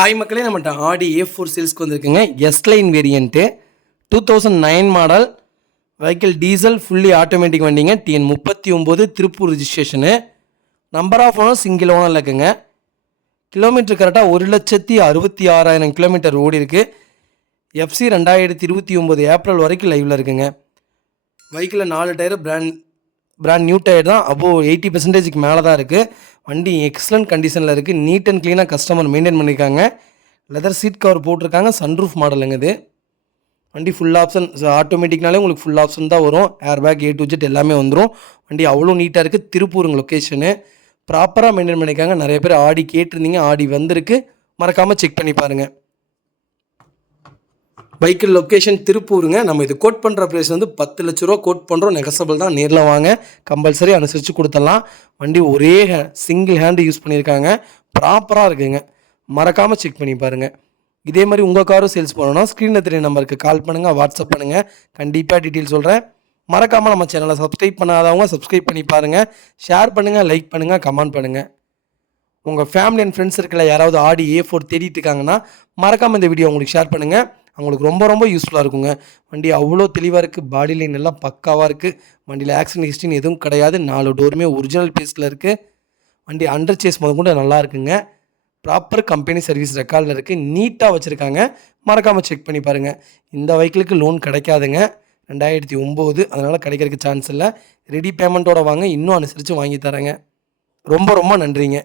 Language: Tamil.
ஹாய் மக்களே, நம்மகிட்ட ஆடி A4 சேல்ஸ்க்கு வந்திருக்குங்க. S line variant 2009 model vehicle, diesel, fully automatic வண்டிங்க. TN 39 Tiruppur registration. Number of owner single owner இருக்குங்க. கிலோமீட்டர் கரெக்டாக 1,66,000 கிலோமீட்டர் ஓடி இருக்குது. FC 2029 ஏப்ரல் வரைக்கும் லைவில் இருக்குங்க. வெஹிக்கிளில் 4 டயரு பிராண்ட் நியூ டயர் தான். அபோவ் 80% மேலே தான் இருக்குது. வண்டி எக்ஸலண்ட் கண்டிஷனில் இருக்குது. நீட் அண்ட் க்ளீனாக கஸ்டமர் மெயின்டைன் பண்ணியிருக்காங்க. லெதர் சீட் கவர் போட்டிருக்காங்க. சன்ரூஃப் மாடலுங்க இது. வண்டி ஃபுல் ஆப்ஷன், ஆட்டோமேட்டிக்னாலே உங்களுக்கு ஃபுல் ஆப்ஷன் தான் வரும். Air bag A to Z எல்லாமே வந்துடும். வண்டி அவ்வளோ நீட்டாக இருக்குது. திருப்பூருங்க லொக்கேஷனு. ப்ராப்பராக மெயின்டைன் பண்ணியிருக்காங்க. நிறைய பேர் ஆடி கேட்டிருந்தீங்க, ஆடி வந்திருக்கு. மறக்காமல் செக் பண்ணி பாருங்கள். வெஹிக்கிள் லொக்கேஷன் திருப்பூருங்க. நம்ம இது கோட் பண்ணுற ப்ரைஸ் வந்து 10 லட்ச ரூபா கோட் பண்ணுறோம். நெகசபிள் தான். நேரில் வாங்க, கம்பல்சரி அனுசரித்து கொடுத்துடலாம். வண்டி ஒரே சிங்கிள் ஹேண்டு யூஸ் பண்ணியிருக்காங்க. ப்ராப்பராக இருக்குங்க. மறக்காமல் செக் பண்ணி பாருங்கள். இதே மாதிரி உங்கள் காரும் சேல்ஸ் பண்ணணும்னா ஸ்க்ரீனில் தெரிய நம்பருக்கு கால் பண்ணுங்கள், வாட்ஸ்அப் பண்ணுங்கள். கண்டிப்பாக டீட்டெயில் சொல்கிறேன். மறக்காமல் நம்ம சேனலை சப்ஸ்கிரைப் பண்ணாதவங்க சப்ஸ்கிரைப் பண்ணி பாருங்கள். ஷேர் பண்ணுங்கள், லைக் பண்ணுங்கள், கமெண்ட் பண்ணுங்கள். உங்கள் ஃபேமிலி அண்ட் ஃப்ரெண்ட்ஸ் இருக்கல யாராவது ஆடி A4 தேடிட்டு இருக்காங்கன்னா மறக்காமல் இந்த வீடியோ உங்களுக்கு ஷேர் பண்ணுங்கள். அவங்களுக்கு ரொம்ப ரொம்ப யூஸ்ஃபுல்லாக இருக்குங்க. வண்டி அவ்வளோ தெளிவாக இருக்குது. பாடி லைன் எல்லாம் பக்காவாக இருக்குது. வண்டியில் ஆக்சிடென்ட் ஹிஸ்ட்ரின்னு எதுவும் கிடையாது. 4 டோருமே ஒரிஜினல் பீஸில் இருக்குது. வண்டி அண்டர் சேஸ் முதல் கூட நல்லா இருக்குங்க. ப்ராப்பர் கம்பெனி சர்வீஸ் ரெக்கார்டில் இருக்குது. நீட்டாக வச்சுருக்காங்க. மறக்காமல் செக் பண்ணி பாருங்கள். இந்த வெஹிக்கிளுக்கு லோன் கிடைக்காதுங்க. 2009, அதனால் கிடைக்கிறதுக்கு சான்ஸ் இல்லை. ரெடி பேமெண்ட்டோட வாங்க, இன்னும் அனுசரித்து வாங்கி தரேங்க. ரொம்ப ரொம்ப நன்றிங்க.